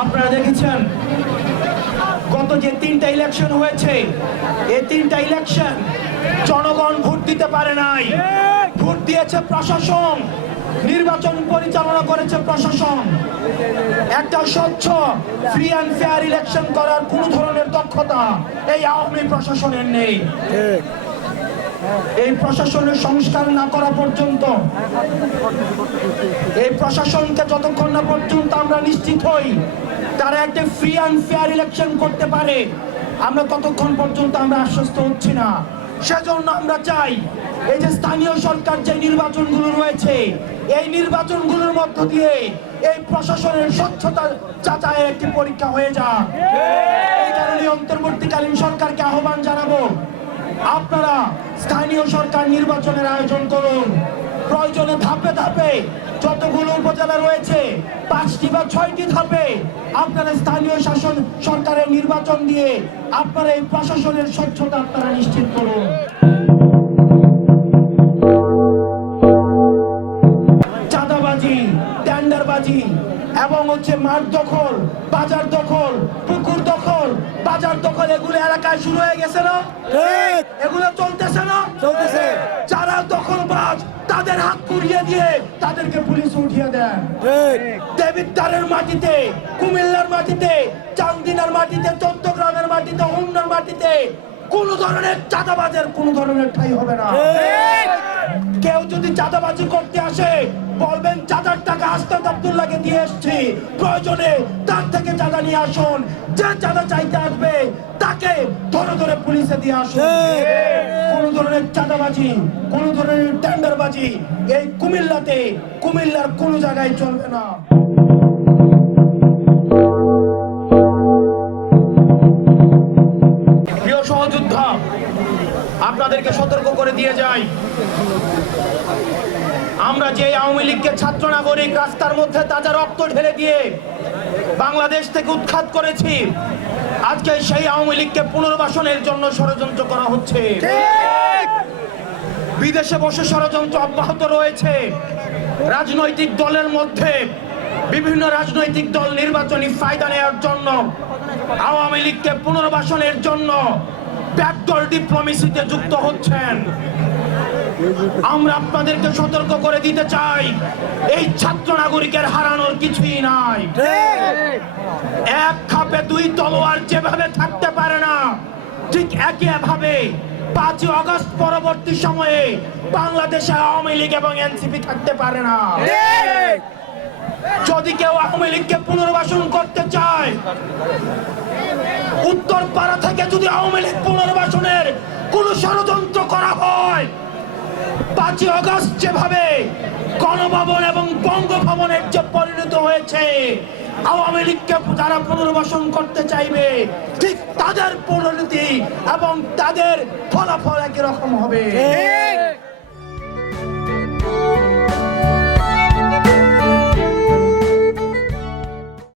আপনারা দেখেছেন গত যে তিনটা ইলেকশন হয়েছে এই তিনটা ইলেকশন জনগণ ভোট দিতে পারে নাই। ভোট দিয়েছে প্রশাসন, নির্বাচন পরিচালনা করেছে প্রশাসন। একটা স্বচ্ছ ফ্রি অ্যান্ড ফেয়ার ইলেকশন করার কোন ধরনের দক্ষতা এই আওয়ামী প্রশাসনের নেই। এই প্রশাসনের সংস্কার না করা পর্যন্ত, এই প্রশাসনকে যতক্ষণ না পর্যন্ত আমরা নিশ্চিত হই, তারা একটা ফ্রি অ্যান্ড ফেয়ার ইলেকশন করতে পারে, আমরা ততক্ষণ পর্যন্ত আমরা আশ্বস্ত হচ্ছি না। সেজন্য আমরা চাই, এই যে স্থানীয় সরকার যে নির্বাচনগুলো রয়েছে, এই নির্বাচনগুলোর মধ্য দিয়ে এই প্রশাসনের স্বচ্ছতা যাচাইয়ের একটি পরীক্ষা হয়ে যাক। এই কারণে অন্তর্বর্তীকালীন সরকারকে আহ্বান জানাব, আপনারা স্থানীয় সরকার নির্বাচনের আয়োজন করুন। প্রয়োজনে ধাপে ধাপে যতগুলো উপজেলা রয়েছে, পাঁচটি বা ছয়টি ধাপে আপনারা স্থানীয় শাসন সরকারের নির্বাচন দিয়ে আপনারা এই প্রশাসনের স্বচ্ছতা আপনারা নিশ্চিত করুন। চাঁদাবাজি, টেন্ডারবাজি এবং হচ্ছে মাঠ দখল বাজার দখল বাজার দখল এগুলো এলাকায় শুরু হয়ে গেছে না? ঠিক। এগুলো চলতেছে না? চলতেছে। যারা দখলবাজ তাদের হাত কুড়িয়ে দিয়ে তাদেরকে পুলিশ উঠিয়ে দেন। ঠিক। দেবিদ্দারের মাটিতে কুমিল্লার মাটিতে চান্দিনার মাটিতে চট্টগ্রামের মাটিতে হুমনার মাটিতে কোন ধরনের চাঁদাবাজের কোন ধরনের ঠাই হবে না। কেউ যদি চাঁদাবাজি করতে আসে বলবেন চাঁদার টাকা আস্তাদ আব্দুল্লাকে দিয়ে এসছি। প্রয়োজনে তার থেকে চাঁদা নিয়ে আসুন। যে চাঁদা চাইতে আসবে তাকে ধরে ধরে পুলিশে দিয়ে আসুন। কোন ধরনের চাঁদাবাজি কোন ধরনের টেন্ডারবাজি এই কুমিল্লাতে কুমিল্লার কোন জায়গায় চলবে না। আপনাদেরকে সতর্ক করে দিয়ে যাই। আমরা যে আওয়ামী লীগকে ছাত্র নাগরিক রাস্তার মধ্যে তাজা রক্ত ঢেলে দিয়ে বাংলাদেশ থেকে উৎখাত করেছি, আজকে সেই আওয়ামী লীগকে পুনর্বাসনের জন্য ষড়যন্ত্র করা হচ্ছে। বিদেশে বসে ষড়যন্ত্র অব্যাহত রয়েছে। রাজনৈতিক দলের মধ্যে বিভিন্ন রাজনৈতিক দল নির্বাচনী ফায়দা নেওয়ার জন্য, আওয়ামী লীগকে পুনর্বাসনের জন্য ব্যাকডোর ডিপ্লোমেসিতে যুক্ত হচ্ছেন। আমরা আপনাদেরকে সতর্ক করে দিতে চাই এই ছাত্র নাগরিকের হারানোর কিছুই নাই। এক খাপে দুই তলোয়ার যেভাবে থাকতে পারে না ঠিক একই ভাবে পাঁচই অগস্ট পরবর্তী সময়ে বাংলাদেশে আওয়ামী লীগ এবং এনসিপি থাকতে পারে না। যদি কেউ আওয়ামী লীগকে পুনর্বাসন করতে চায় উত্তর পাড়া থেকে যদি আওয়ামী লীগ পুনর্বাসনের কোন ষড়যন্ত্র করা হয়, পাঁচই অগস্ট যেভাবে গণভবন এবং বঙ্গভবনের যে পরিণত হয়েছে, আওয়ামী লীগকে যারা পুনর্বাসন করতে চাইবে, ঠিক তাদের পরিণতি এবং তাদের ফলাফল একই রকম হবে।